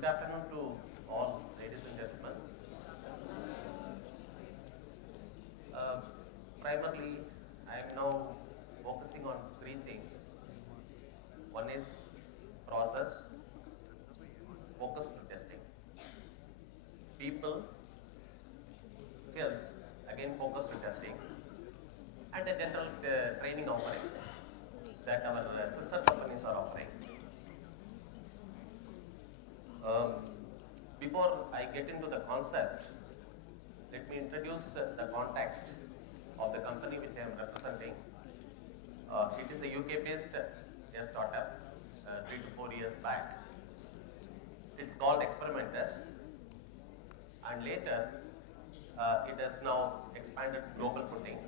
Good afternoon to all, ladies and gentlemen. Primarily, I am now focusing on three things. One is process, focus to testing. People, skills, again focus to testing. And the general training offerings that our sister companies are offering. Before I get into the concept, let me introduce the context of the company which I am representing. It is a UK-based startup 3 to 4 years back. It's called Experimenters, and later it has now expanded global footing.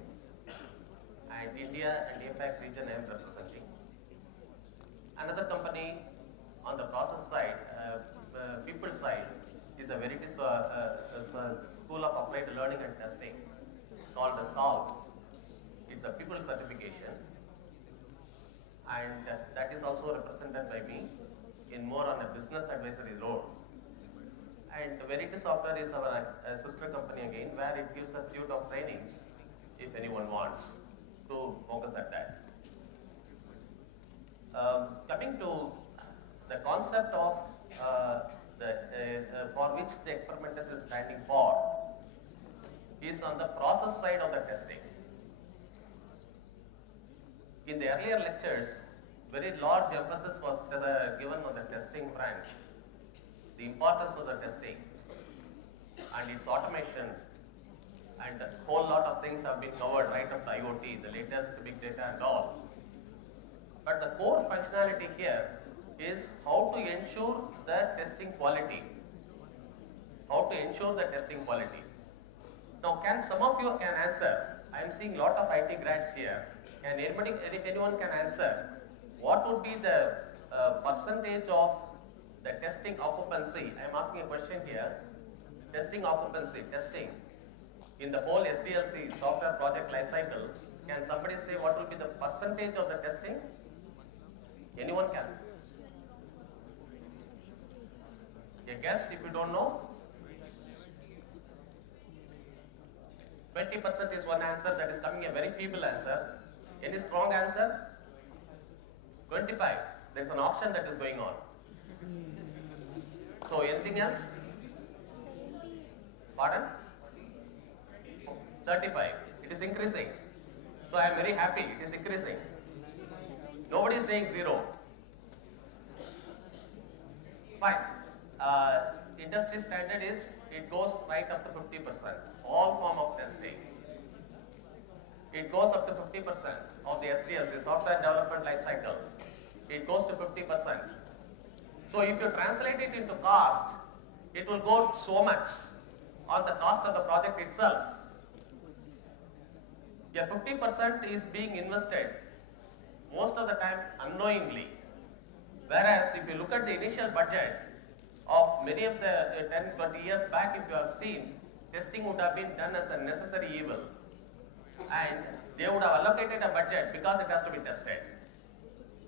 And India and APAC region I am representing. Another company on the process side, people side, is a very School of Applied Learning and Testing called the SOLVE. It's a people certification, and that is also represented by me in more on a business advisory role. And Verity Software is our sister company again, where it gives a suite of trainings if anyone wants to focus at that. Coming to the concept of for which the experimenters is standing for is on the process side of the testing. In the earlier lectures, very large emphasis was given on the testing front, the importance of the testing and its automation, and a whole lot of things have been covered right up to IoT, the latest big data and all. But the core functionality here is how to ensure the testing quality. How to ensure the testing quality. Now, some of you can answer? I am seeing lot of IT grads here. Can anyone can answer? What would be the percentage of the testing occupancy? I am asking a question here. Testing occupancy, testing in the whole SDLC software project lifecycle. Can somebody say what will be the percentage of the testing? Anyone can? A guess if you don't know? 20% is one answer, that is coming a very feeble answer. Any strong answer? 25. There is an auction that is going on. So anything else? Pardon? 35. It is increasing. So I am very happy, it is increasing. Nobody is saying 0. Fine. Industry standard is it goes right up to 50%. All form of testing. It goes up to 50% of the SDLC, software development life cycle. It goes to 50%. So if you translate it into cost, it will go so much on the cost of the project itself. Yeah, 50% is being invested most of the time unknowingly. Whereas if you look at the initial budget of many of the 10, 20 years back, if you have seen, testing would have been done as a necessary evil. And they would have allocated a budget because it has to be tested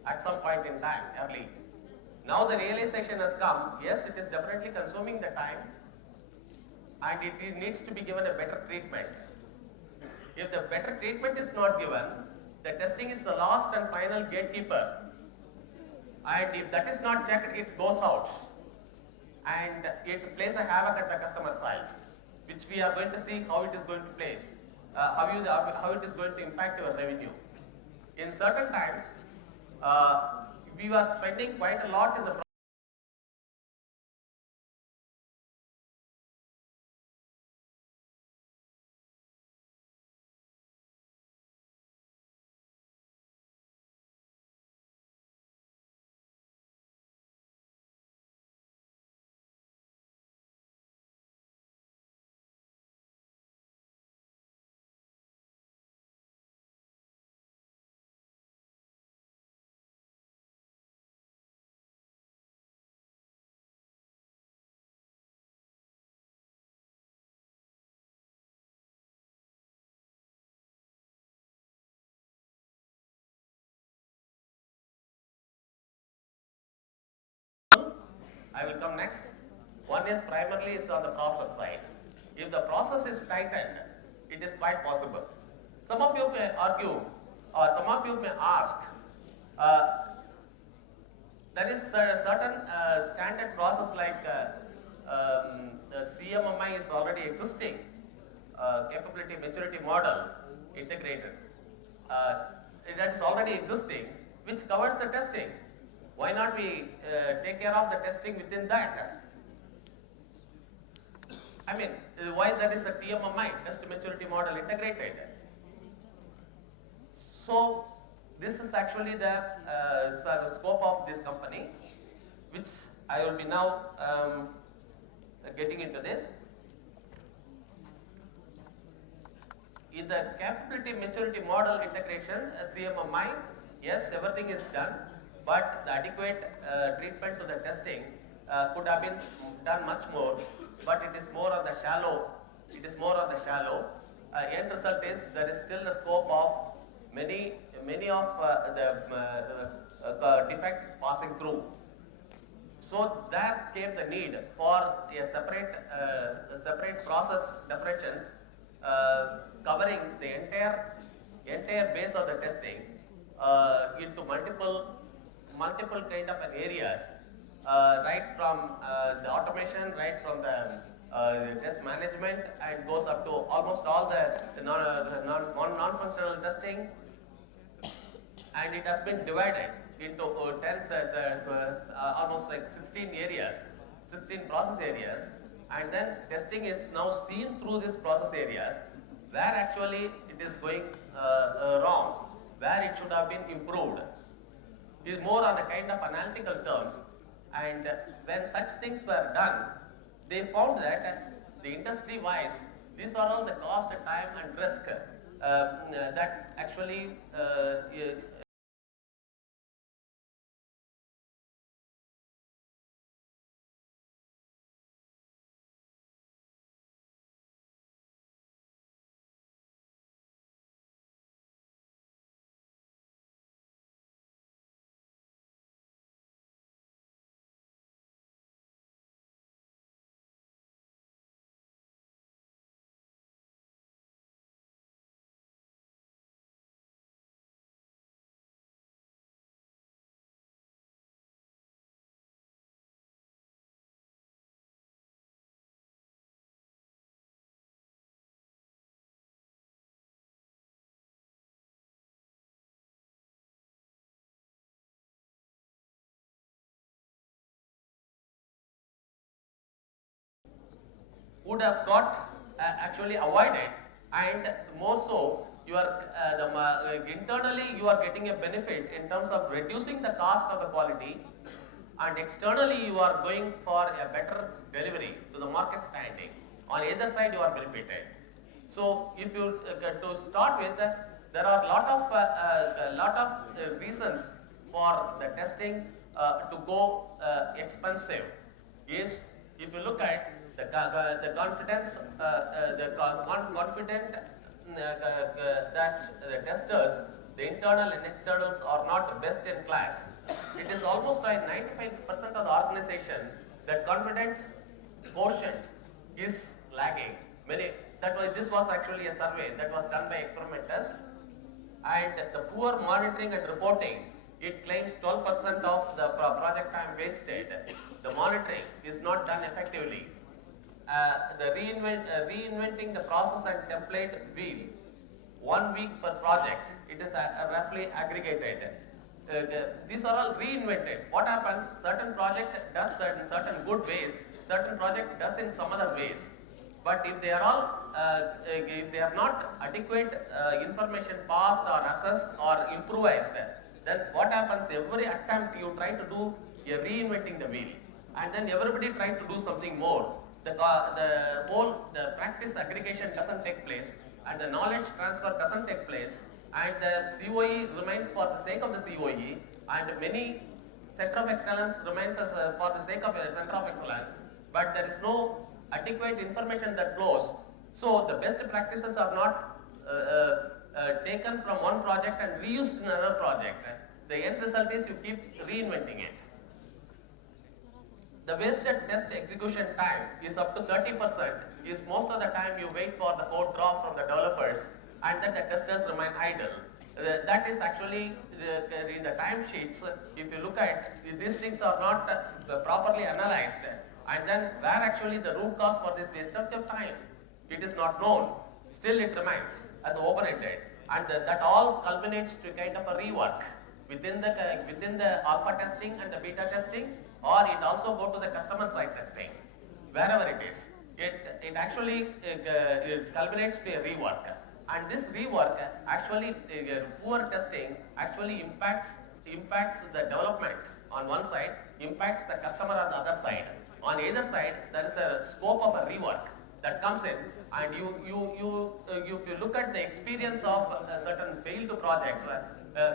at some point in time, early. Now the realization has come, yes, it is definitely consuming the time and it needs to be given a better treatment. If the better treatment is not given, the testing is the last and final gatekeeper. And if that is not checked, it goes out. And it plays a havoc at the customer side, which we are going to see how it is going to play, how it is going to impact your revenue. In certain times, we were spending quite a lot in the I will come next. One is primarily is on the process side. If the process is tightened, it is quite possible. Some of you may argue, or some of you may ask, there is a certain standard process like the CMMI is already existing, capability maturity model integrated. That is already existing, which covers the testing. Why not we take care of the testing within that? I mean, why that is a TMMI, test maturity model integrated? So this is actually the scope of this company, which I will be now getting into this. In the capability maturity model integration, CMMI, yes, everything is done, but the adequate treatment to the testing could have been done much more, but it is more on the shallow. It is more on the shallow. End result is there is still the scope of many of the defects passing through. So there came the need for a separate process definitions covering the entire base of the testing into multiple kind of areas, right from the automation, right from the test management, and goes up to almost all the non-functional testing, and it has been divided into almost like 16 areas, 16 process areas, and then testing is now seen through these process areas where actually it is going wrong, where it should have been improved. It is more on a kind of analytical terms, and when such things were done, they found that the industry-wise, these are all the cost, time and risk that actually would have got actually avoided, and more so you are internally you are getting a benefit in terms of reducing the cost of the quality, and externally you are going for a better delivery to the market standing. On either side you are benefited. So if you to start with, there are a lot of reasons for the testing to go expensive. Yes, if you look at the confidence, confident that the testers, the internal and externals, are not best in class. It is almost like 95% of the organization that confident quotient is lagging. This was actually a survey that was done by experimenters, and the poor monitoring and reporting, it claims 12% of the project time wasted. The monitoring is not done effectively. Reinventing the process and template wheel, 1 week per project, it is roughly aggregated. These are all reinvented. What happens? Certain project does certain good ways, certain project does in some other ways. But if they are all, if they are not adequate information passed or assessed or improvised, then what happens? Every attempt you try to do, you are reinventing the wheel, and then everybody trying to do something more. The practice aggregation doesn't take place, and the knowledge transfer doesn't take place, and the COE remains for the sake of the COE, and many center of excellence remains as for the sake of a center of excellence, but there is no adequate information that flows. So the best practices are not taken from one project and reused in another project. The end result is you keep reinventing it. The wasted test execution time is up to 30%, is most of the time you wait for the code drop from the developers and then the testers remain idle. That is actually in the time sheets. If you look at, these things are not properly analyzed, and then where actually the root cause for this wastage of time, it is not known. Still it remains as open-ended, and that all culminates to kind of a rework within the alpha testing and the beta testing, or it also go to the customer side testing, wherever it is. It actually it culminates to a rework, and this rework actually poor testing actually impacts the development on one side, impacts the customer on the other side. On either side, there is a scope of a rework that comes in, and if you look at the experience of certain failed projects,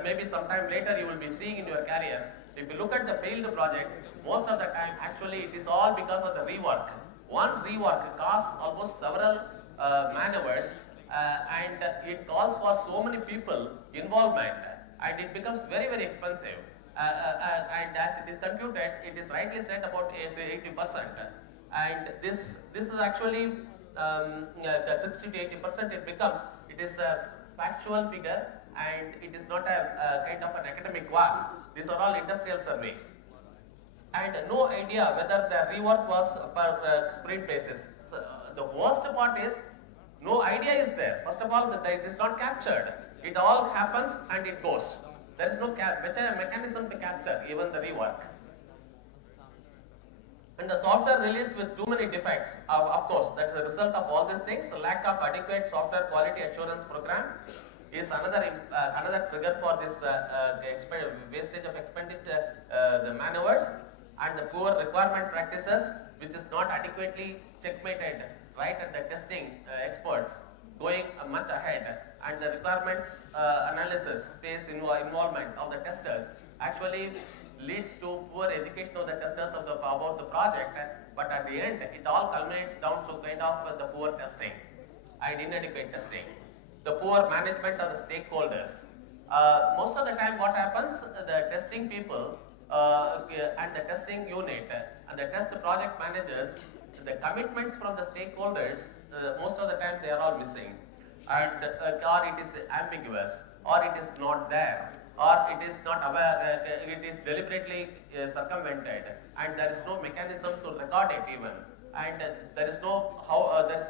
maybe sometime later you will be seeing in your career. If you look at the failed projects, most of the time actually it is all because of the rework. One rework costs almost several man-hours, and it calls for so many people involvement, and it becomes very, very expensive. And as it is computed, it is rightly said about 80%. And this is actually 60 to 80% it becomes. It is a factual figure, and it is not a kind of an academic one. These are all industrial survey. And no idea whether the rework was per sprint basis. So, the worst part is no idea is there. First of all, that it is not captured. It all happens and it goes. There is no mechanism to capture even the rework. And the software released with too many defects, of course, that's the result of all these things. Lack of adequate software quality assurance program is another trigger for this wastage of expenditure, the man-hours, and the poor requirement practices, which is not adequately checkmated, right, at the testing experts going much ahead, and the requirements analysis phase involvement of the testers actually leads to poor education of the testers about the project, but at the end it all culminates down to kind of the poor testing and inadequate testing. The poor management of the stakeholders. Most of the time what happens, the testing people and the testing unit and the test project managers, the commitments from the stakeholders, most of the time they are all missing, and or it is ambiguous, or it is not there, or it is not aware, it is deliberately circumvented, and there is no mechanism to record it even, and there is no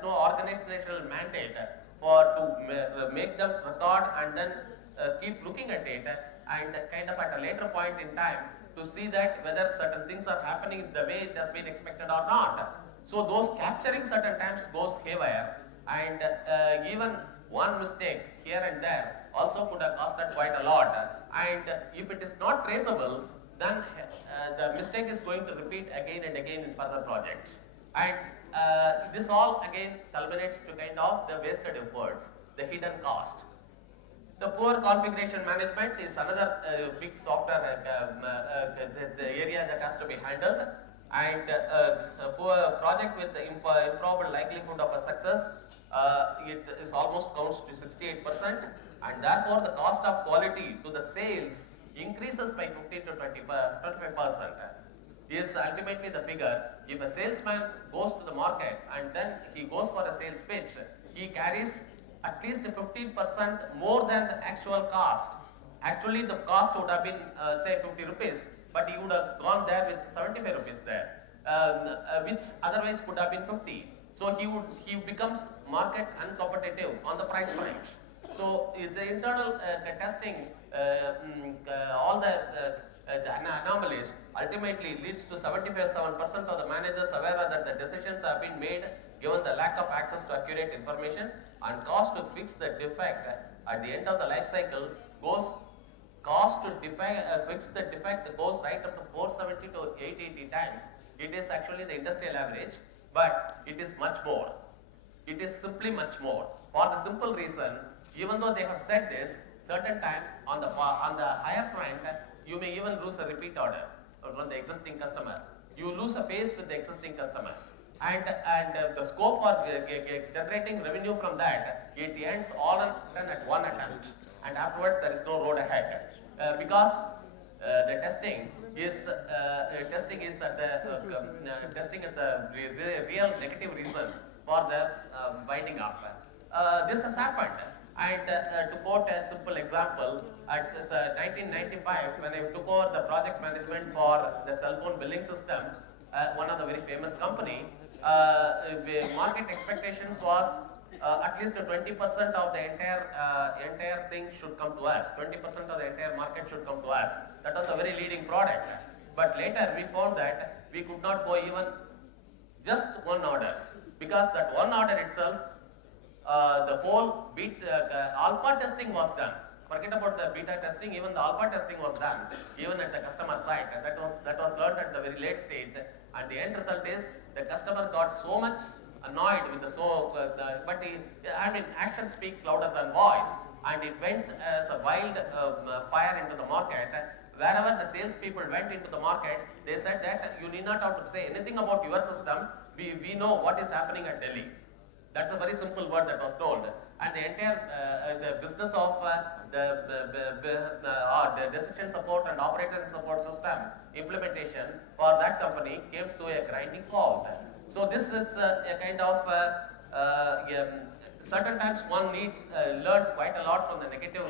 organizational mandate for to make them record and then keep looking at it, and kind of at a later point in time to see that whether certain things are happening the way it has been expected or not. So those capturing certain times goes haywire, and even one mistake here and there also could have costed quite a lot, and if it is not traceable, then the mistake is going to repeat again and again in further projects, and this all again culminates to kind of the wasted efforts, the hidden cost. The poor configuration management is another big software the area that has to be handled, and a poor project with the improbable likelihood of a success, it is almost counts to 68%, and therefore the cost of quality to the sales increases by 15 to 25%. Is ultimately the figure. If a salesman goes to the market and then he goes for a sales pitch, he carries at least 15% more than the actual cost. Actually the cost would have been say 50 rupees, but he would have gone there with 75 rupees there, which otherwise could have been 50. So he becomes market uncompetitive on the price point. So the internal testing, all the anomalies ultimately leads to 75% of the managers aware that the decisions have been made given the lack of access to accurate information, and cost to fix the defect at the end of the life cycle goes, cost to fix the defect goes right up to 470 to 880 times. It is actually the industrial average, but it is much more. It is simply much more, for the simple reason, even though they have said this, certain times on the higher front, you may even lose a repeat order from the existing customer. You lose a phase with the existing customer, and the scope for generating revenue from that, it ends all at one attempt, and afterwards there is no road ahead, because the testing is testing is the real negative reason for the winding up. This has happened. And to quote a simple example, at 1995, when I took over the project management for the cell phone billing system, one of the very famous company, the market expectations was at least 20% of the entire thing should come to us. 20% of the entire market should come to us. That was a very leading product. But later we found that we could not go even just one order, because that one order itself, the whole alpha testing was done. Forget about the beta testing, even the alpha testing was done, even at the customer side. That was learned at the very late stage. And the end result is the customer got so much annoyed with actions speak louder than voice, and it went as a wild fire into the market. Wherever the salespeople went into the market, they said that you need not have to say anything about your system. We know what is happening at Delhi. That's a very simple word that was told, and the entire the business of the decision support and operator support system implementation for that company came to a grinding halt. So this is a kind of certain times one learns quite a lot from the negative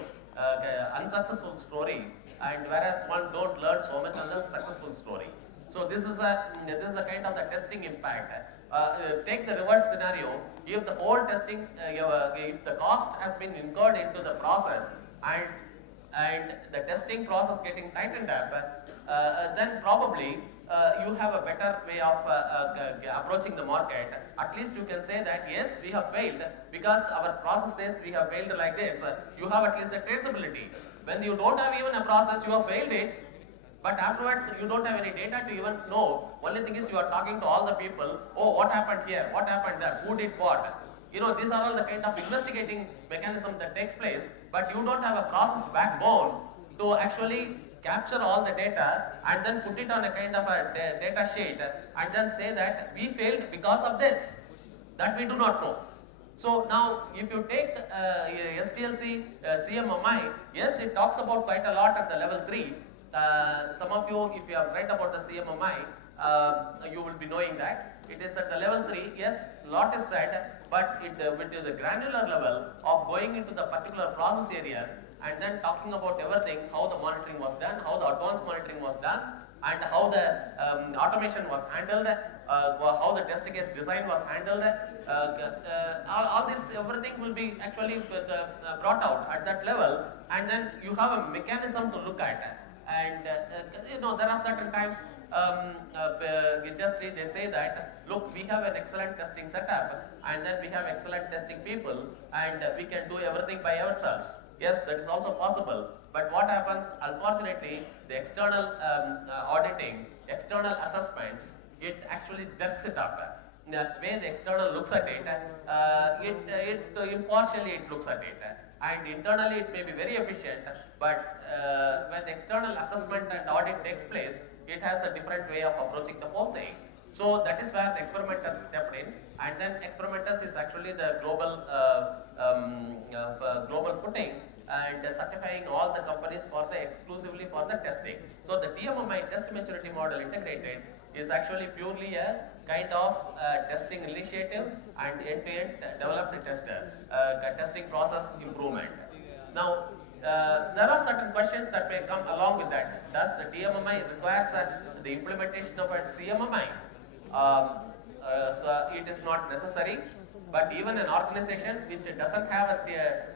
unsuccessful story, and whereas one don't learn so much on the successful story. So this is a kind of the testing impact. Take the reverse scenario. If the whole testing, if the cost has been incurred into the process, and the testing process getting tightened up, then probably you have a better way of approaching the market. At least you can say that yes, we have failed because our process says we have failed like this. You have at least a traceability. When you don't have even a process, you have failed it. But afterwards, you don't have any data to even know. Only thing is you are talking to all the people. Oh, what happened here? What happened there? Who did what? You know, these are all the kind of investigating mechanism that takes place. But you don't have a process backbone to actually capture all the data and then put it on a kind of a data sheet and then say that we failed because of this. That we do not know. So now, if you take SDLC, CMMI, yes, it talks about quite a lot at the level 3. Some of you, if you have read about the CMMI, you will be knowing that it is at the level 3. Yes, lot is said, but it with the granular level of going into the particular process areas and then talking about everything, how the monitoring was done, how the advanced monitoring was done, and how the automation was handled, how the test case design was handled. All this, everything will be actually brought out at that level, and then you have a mechanism to look at. And you know, there are certain times industry they say that, look, we have an excellent testing setup, and then we have excellent testing people, and we can do everything by ourselves. Yes, that is also possible. But what happens, unfortunately, the external auditing, external assessments, it actually jerks it up. The way the external looks at it, impartially it looks at it. And internally it may be very efficient, but when the external assessment and audit takes place, it has a different way of approaching the whole thing. So that is where the experimenters stepped in, and then experimenters is actually the global global footing and certifying all the companies for the exclusively for the testing. So the TMMI test maturity model integrated is actually purely a kind of testing initiative and end-to-end developed tester, testing process improvement. Now, there are certain questions that may come along with that. Does TMMI requires the implementation of a CMMI? So it is not necessary, but even an organization which doesn't have a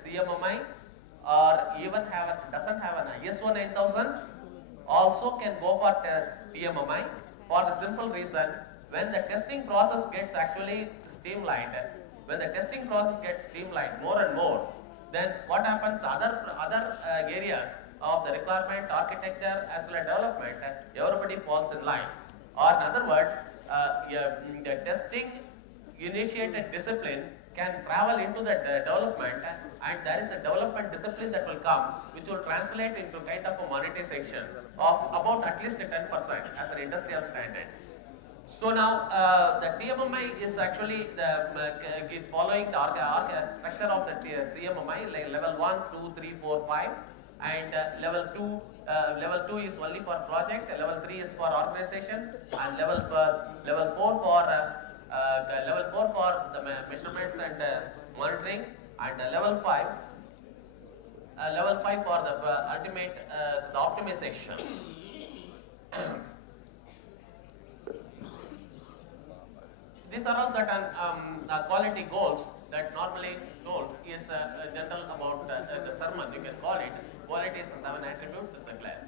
CMMI or even doesn't have an ISO 9000 also can go for TMMI, for the simple reason, when the testing process gets actually streamlined, when the testing process gets streamlined more and more, then what happens, other areas of the requirement, architecture as well as development, everybody falls in line. Or in other words, the testing initiated discipline can travel into the development, and there is a development discipline that will come, which will translate into kind of a monetization of about at least 10% as an industrial standard. So now the TMMI is actually following the structure of the CMMI, like level 1, 2, 3, 4, 5, and level 2 is only for project, level 3 is for organization, and level 4 for the measurements and monitoring, and level 5 for the ultimate the optimization. These are all certain quality goals that normally told is a general about the sermon, you can call it. Quality is 7 attributes is the class.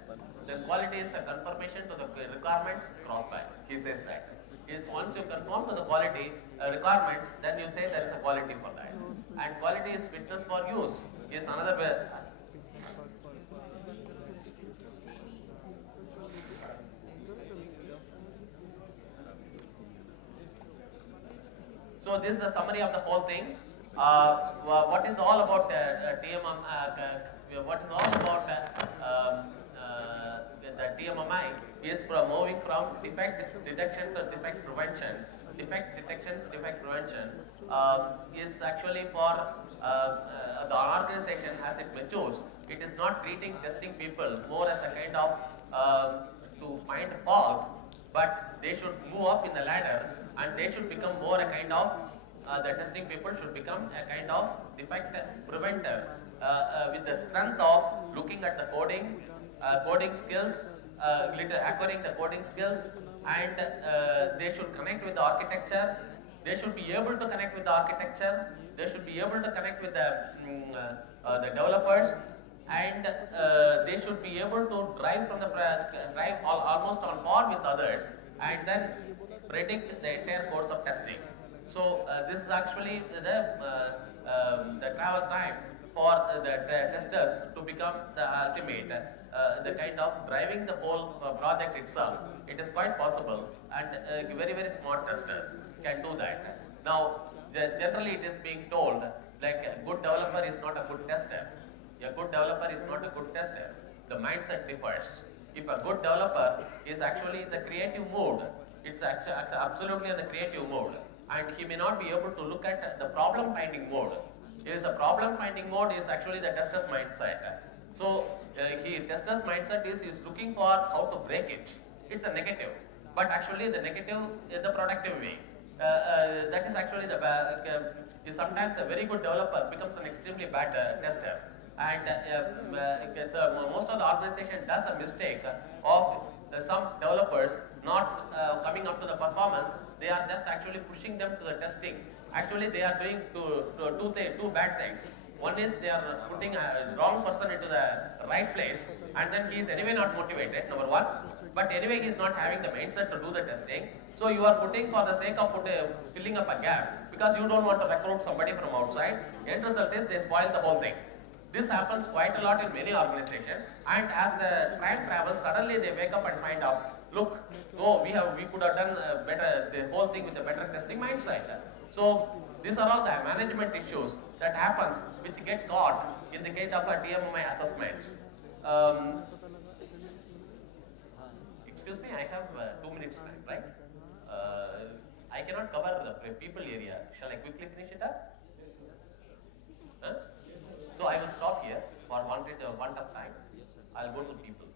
Then quality is a confirmation to the requirements crossed by. He says that. Is once you conform to the quality requirements, then you say there is a quality for that. And quality is fitness for use is another way. So this is a summary of the whole thing. What is all about what is all about the TMMI is from moving from defect detection to defect prevention. Defect detection to defect prevention is actually for the organization as it matures. It is not treating testing people more as a kind of to find fault, but they should move up in the ladder and they should become more a kind of the testing people should become a kind of defect preventer with the strength of looking at the coding skills, acquiring the coding skills, and they should connect with the architecture. They should be able to connect with the architecture. They should be able to connect with the developers, and they should be able to drive almost on par with others, and then predict the entire course of testing. So this is actually the travel time for the testers to become the ultimate, the kind of driving the whole project itself. It is quite possible, and very, very smart testers can do that. Now, generally it is being told like a good developer is not a good tester. A good developer is not a good tester. The mindset differs. If a good developer is actually in the creative mode, it's actually absolutely in the creative mode, and he may not be able to look at the problem finding mode. The problem finding mode is actually the tester's mindset. So tester's mindset is looking for how to break it. It's a negative, but actually the negative in the productive way. That is actually sometimes a very good developer becomes an extremely bad tester, and most of the organization does a mistake of some developers not coming up to the performance. They are just actually pushing them to the testing. Actually, they are doing two bad things. One is they are putting a wrong person into the right place, and then he is anyway not motivated, number one. But anyway, he is not having the mindset to do the testing. So you are putting for the sake of filling up a gap because you don't want to recruit somebody from outside. End result is they spoil the whole thing. This happens quite a lot in many organizations, and as the time travels, suddenly they wake up and find out, look, we could have done better, the whole thing with a better testing mindset. So these are all the management issues that happens which get caught in the case of a TMMI assessments. Excuse me, I have 2 minutes time, right? I cannot cover the people area. Shall I quickly finish it up? Huh? So I will stop here for want of time. I'll go to people.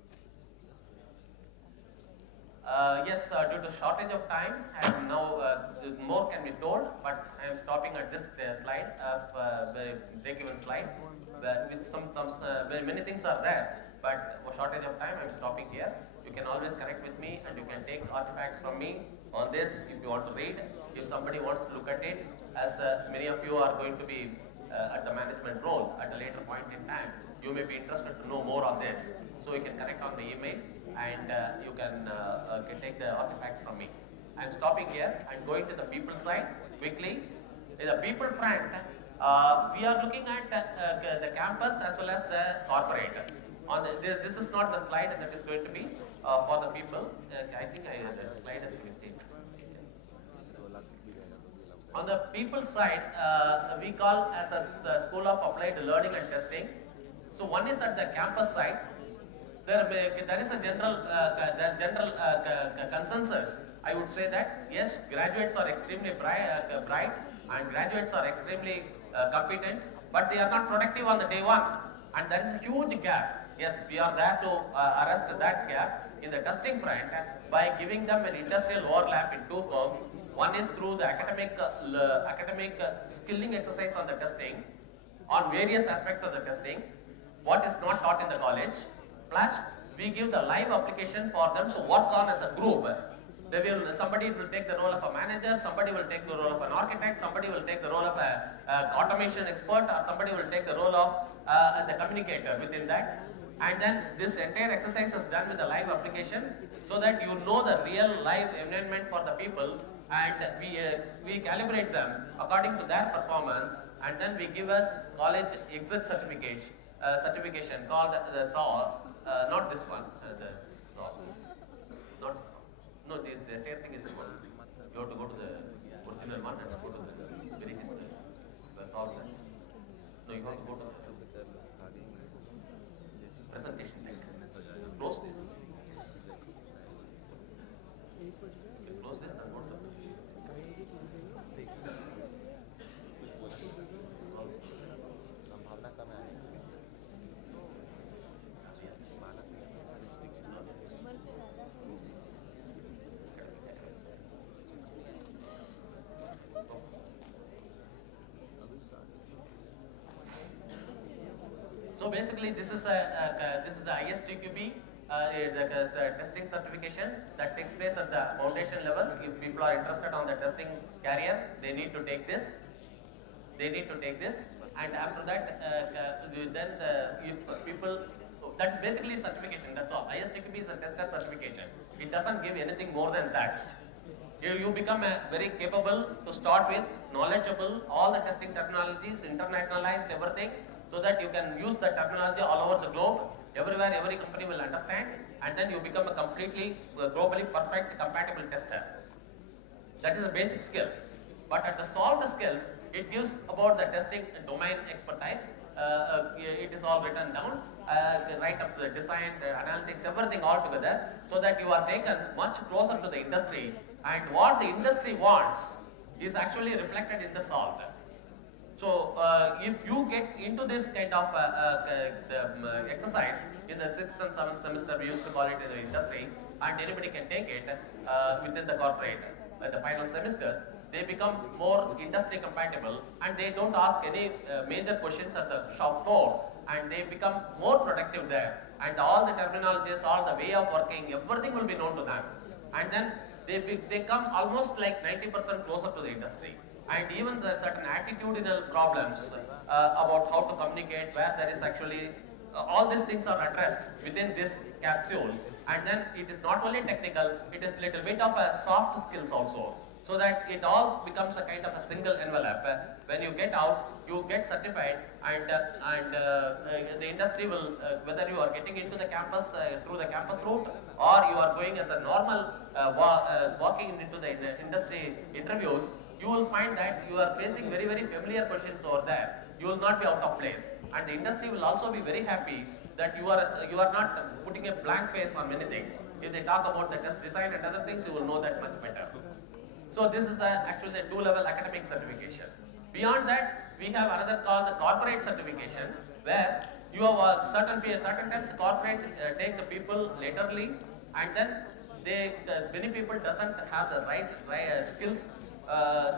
Yes, due to shortage of time, and now more can be told, but I am stopping at this slide, the break-even slide, with many things are there, but for shortage of time, I am stopping here. You can always connect with me, and you can take artifacts from me on this if you want to read. If somebody wants to look at it, as many of you are going to be at the management role at a later point in time, you may be interested to know more on this. So you can connect on the email, and you can take the artifacts from me. I'm stopping here and going to the people side quickly. In the people front, we are looking at the campus as well as the corporate. This is not the slide that is going to be for the people. I think the slide has been taken. On the people side, we call as a School of Applied Learning and Testing. So one is at the campus side. There is a general consensus. I would say that yes, graduates are extremely bright and graduates are extremely competent, but they are not productive on the day one, and there is a huge gap Yes, we are there to arrest that gap in the testing front by giving them an industrial overlap in two firms. One is through the academic skilling exercise on the testing, on various aspects of the testing, what is not taught in the college, plus we give the live application for them to work on as a group. Somebody will take the role of a manager, somebody will take the role of an architect, somebody will take the role of a automation expert, or somebody will take the role of the communicator within that. And then this entire exercise is done with a live application so that you know the real live environment for the people, and we calibrate them according to their performance, and then we give us college exit certification called the SAW, not this one, the SAW, not this one. No, this entire thing is important. You have to go to the original one and go to the very solve that. No, you have to go to the presentation link. Close this. Close this and go to the So basically, this is the ISTQB, the testing certification that takes place at the foundation level. If people are interested on the testing career, they need to take this. And after that, if people, that's basically certification. That's all. ISTQB is a tester certification. It doesn't give anything more than that. You become very capable to start with, knowledgeable, all the testing terminologies, internationalized everything, so that you can use the terminology all over the globe, everywhere, every company will understand, and then you become a completely, globally perfect, compatible tester. That is a basic skill. But at the solved skills, it gives about the testing domain expertise. It is all written down, right up to the design, the analytics, everything all together, so that you are taken much closer to the industry, and what the industry wants is actually reflected in the solved. So, if you get into this kind of exercise in the 6th and 7th semester, we used to call it in the industry, and anybody can take it within the corporate, the final semesters, they become more industry compatible, and they don't ask any major questions at the shop floor, and they become more productive there, and all the terminologies, all the way of working, everything will be known to them, and then they come almost like 90% closer to the industry. And even the certain attitudinal problems about how to communicate, where there is actually, all these things are addressed within this capsule. And then it is not only technical, it is little bit of a soft skills also. So that it all becomes a kind of a single envelope. When you get out, you get certified, and the industry will, whether you are getting into the campus through the campus route, or you are going as a normal walking into the industry interviews, you will find that you are facing very, very familiar questions over there. You will not be out of place, and the industry will also be very happy that you are not putting a blank face on many things. If they talk about the test design and other things, you will know that much better. So this is actually the 2-level academic certification. Beyond that, we have another called the corporate certification, where you have certain times corporate take the people laterally, and then many people doesn't have the right skills.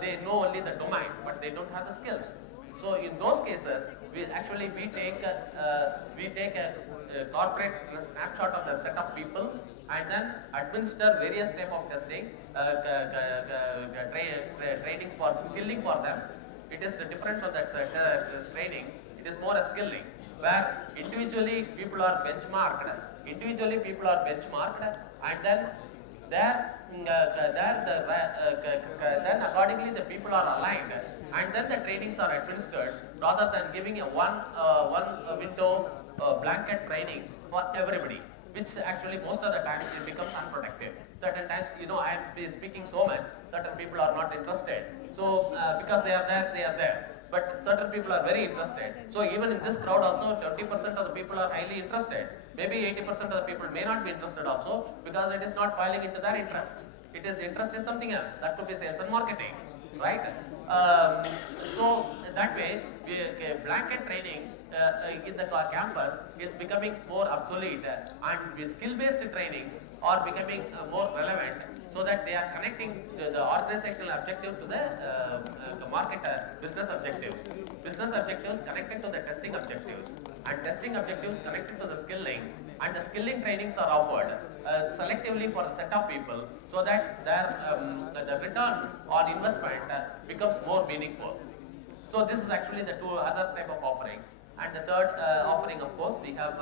They know only the domain, but they don't have the skills. So in those cases, we take a corporate snapshot of the set of people, and then administer various type of testing, trainings for skilling for them. It is different from that training. It is more a skilling, where individually people are benchmarked, and then then accordingly the people are aligned, and then the trainings are administered, rather than giving a one window blanket training for everybody, which actually most of the times it becomes unproductive. Certain times, I am speaking so much, certain people are not interested. So because they are there. But certain people are very interested. So even in this crowd also, 20% of the people are highly interested. Maybe 80% of the people may not be interested also, because it is not falling into their interest. Interest is something else. That could be sales and marketing, right? So that way, blanket training in the campus is becoming more obsolete, and skill-based trainings are becoming more relevant, so that they are connecting the organizational objective to the market business objectives. Business objectives connected to the testing objectives, and testing objectives connected to the skilling, and the skilling trainings are offered selectively for a set of people, so that the return on investment becomes more meaningful. So this is actually the two other type of offerings. And the third offering, of course, we have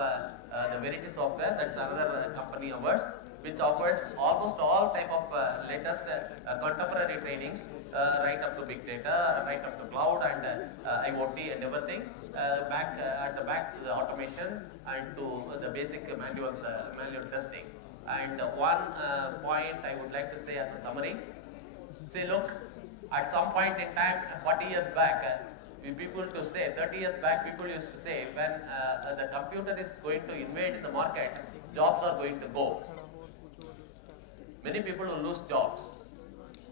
the Verity software. That is another company of ours, which offers almost all type of latest contemporary trainings, right up to big data, right up to cloud and IoT and everything. At the back to the automation and to the basic manual testing. And one point I would like to say as a summary. Say, look, at some point in time, 40 years back, people to say, 30 years back, people used to say, when the computer is going to invade the market, jobs are going to go. Many people will lose jobs.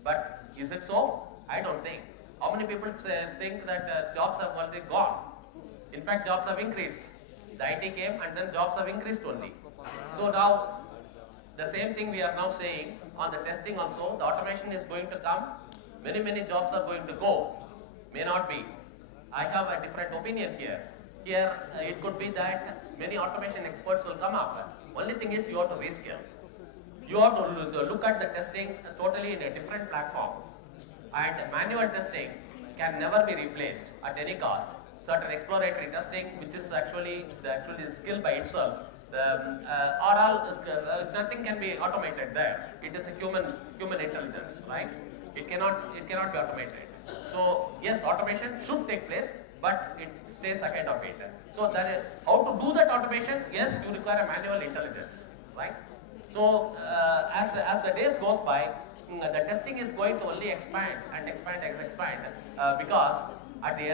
But is it so? I don't think. How many people think that jobs have already gone? In fact, jobs have increased. The IT came and then jobs have increased only. So now, the same thing we are now saying on the testing also, the automation is going to come. Many jobs are going to go. May not be. I have a different opinion here. Here, it could be that many automation experts will come up. Only thing is you have to reskill. You have to look at the testing totally in a different platform. And manual testing can never be replaced at any cost. Certain exploratory testing, which is actually the skill by itself, nothing can be automated there. It is a human intelligence, right? It cannot be automated. So yes, automation should take place, but it stays ahead of it. So that is how to do that automation. Yes, you require a manual intelligence, right? So as the days goes by, the testing is going to only expand because at the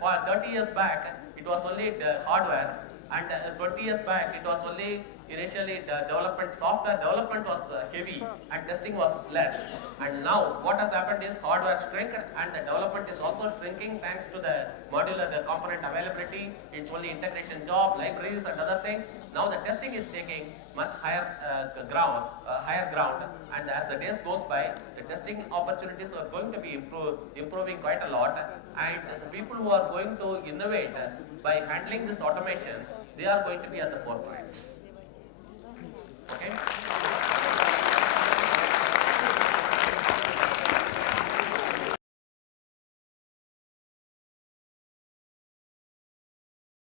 30 years back it was only the hardware, and 20 years back it was only initially the software development was heavy and testing was less. And now what has happened is hardware shrink and the development is also shrinking thanks to the component availability. It's only integration job, libraries and other things. Now the testing is taking much higher ground, and as the days goes by, the testing opportunities are going to be improving quite a lot, and the people who are going to innovate by handling this automation, they are going to be at the forefront. Okay?